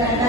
Kannada